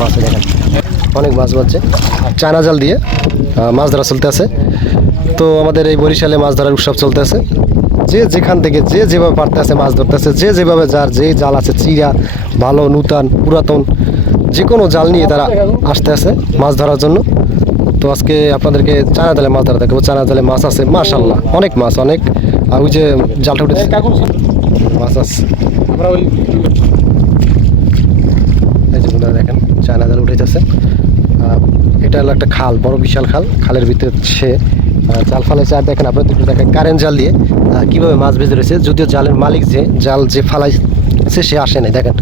মাছ দেখেন। অনেক মাছ বাজছে চায়না জাল দিয়ে মাছ ধরা চলতে আছে। তো আমাদের এই বরিশালে মাছ ধরার উৎসব চলতে আছে। যে যেখান থেকে যে যেভাবে পারতে আছে মাছ ধরতে আছে যে যেভাবে যার যে জাল আছে চিরা ভালো নূতন পুরাতন যে কোনো জাল নিয়ে তারা আসতে আছে মাছ ধরার জন্য। তো আজকে আপনাদেরকে চানা জালে মাছ ধরা দেখাবো। চানা জালে মাছ আছে মাশাল্লাহ অনেক মাছ অনেক। আর ওই যে জালটা উঠেছে। মাছ আছে। দেখেন। চায়না জাল যাচ্ছে এটা হলো একটা খাল, বড় বিশাল খাল। খালের ভিতরে সে জাল ফালাইছে। আর দেখেন আপনাদের একটু দেখেন কারেন্ট জাল দিয়ে কীভাবে মাছ বেঁধে রয়েছে। যদিও জালের মালিক যে, জাল যে ফালাইছে, সে আসে নাই। দেখেন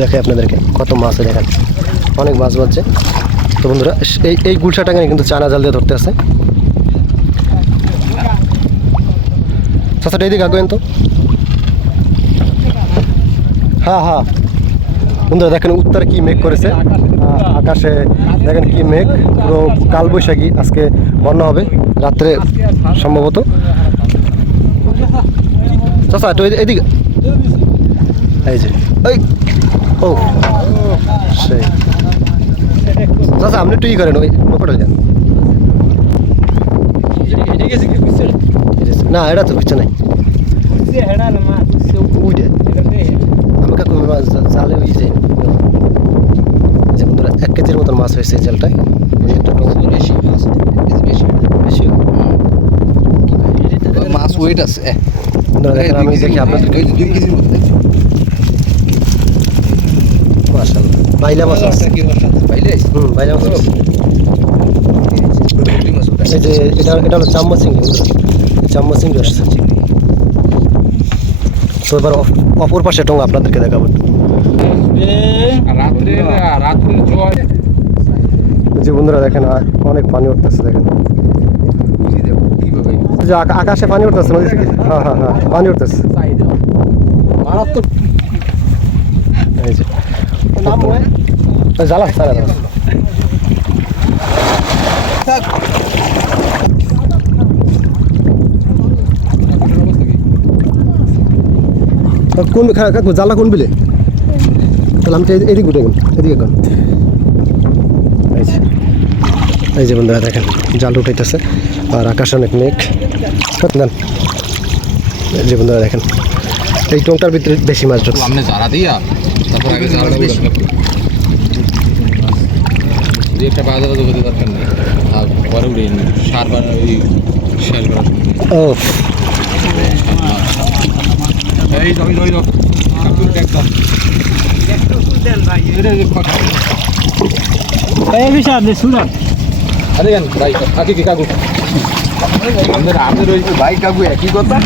দেখে আপনাদেরকে কত মাছ দেখেন। অনেক মাছ বাজছে তো বন্ধুরা এই এই গুলশাটাকে কিন্তু চায়না জাল দিয়ে ধরতে আছে। চাষাটা এইদিকে আগুন তো। হ্যাঁ হ্যাঁ। বন্ধুরা, দেখেন উত্তরে কি মেঘ করেছে। আকাশে দেখেন কি মেঘ পুরো কালবৈশাখী আজকে বন্যা হবে রাত্রে সম্ভবত। চাচা একটু এদিকে এই যে এই ও সেই। চাচা আপনি একটু ই করেন ওই পকেটে যান। না এটা তো বুঝছে নাই। বুঝছে হেডা না মা বুঝছে ওই যে এটা দে আমি কাকু মাছ জালে ওই যে যে বন্ধুরা এক টং- বেশি বেশি। বেশি? মাছ ওয়েট আছে। আমি দেখি মাশাআল্লাহ। বাইলা মাছ আছে। হুম বাইলা মাছ আছে। যে এটা এটা হলো চিংড়ি চিংড়ি আসছে। তো এবার অপ- অপর পাশে টং আপনাদেরকে দেখাবো। রাত্রে রাত্রে জয় এই যে বন্ধুরা দেখেন অনেক পানি উঠতেছে দেখেন। যে আকাশে পানি উঠতেছে নদী থেকে হ্যাঁ হ্যাঁ হ্যাঁ পানি উঠতেছে। মারাত্মক। এই যে। কোন জ্বালা কোন বিলে? তাহলে আমি এদিকে উঠে গেলাম এদিকে কোন এই যে এই যে বন্ধুরা দেখেন জাল উঠাইতেছে আর আকাশে অনেক মেঘ। নেন এই যে বন্ধুরা দেখেন এই টংটার ভিতরে বেশি মাছ ঢুকছে। সামনে যারা দিয়া তারপর আগে বেশি। দুই একটা বাজারে তো হতে দরকার নেই আর পরে উড়ে সার বার ওই করা ও এই ওই ওই কাকুর একদম এই বিষয় আপনি শুনুন। আরে ভাই কাকি কি কাকু? আমাদের আমাদের ওই ভাই কাকু একই কথা।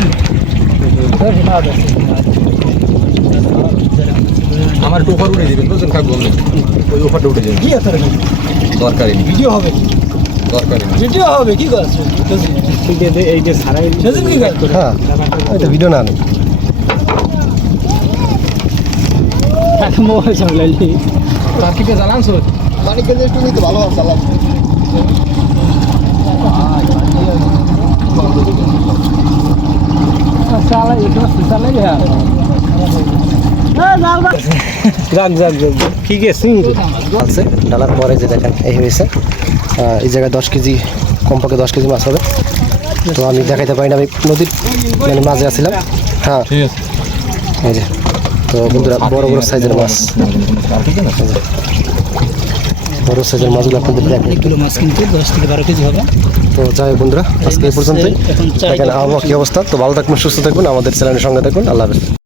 আমার উপর উঠে দিবেন বুঝছেন কাকু আপনি ওই উপরটা উঠে যাবেন কি আছে দরকারি ভিডিও হবে দরকারি ভিডিও হবে কি করছ এই যে সারাই কি করছ হ্যাঁ এটা ভিডিও না মোবাইল সামলাইলি কাকিকে জ্বালান সর মানিকে যে একটু নিতে ভালো আছে আল্লাহ ডালার পরে যে দেখেন এই হয়েছে। এই জায়গায় দশ কেজি কমপক্ষে দশ কেজি মাছ হবে। তো আমি দেখাইতে পারি না আমি নদীর মানে মাঝে আছিলাম। হ্যাঁ। এই যে তো বন্ধুরা বড় বড় সাইজের মাছ। বড় সাইজের মাছগুলো আপনাদের দেখেন কিলো মাছ কিন্তু দশ থেকে বারো কেজি হবে। তো যাই বন্ধুরা আজকে এই পর্যন্তই। এখন দেখেন আবহাওয়া কী অবস্থা। তো ভালো থাকবেন সুস্থ থাকবেন আমাদের চ্যানেলের সঙ্গে থাকুন। আল্লাহ হাফেজ।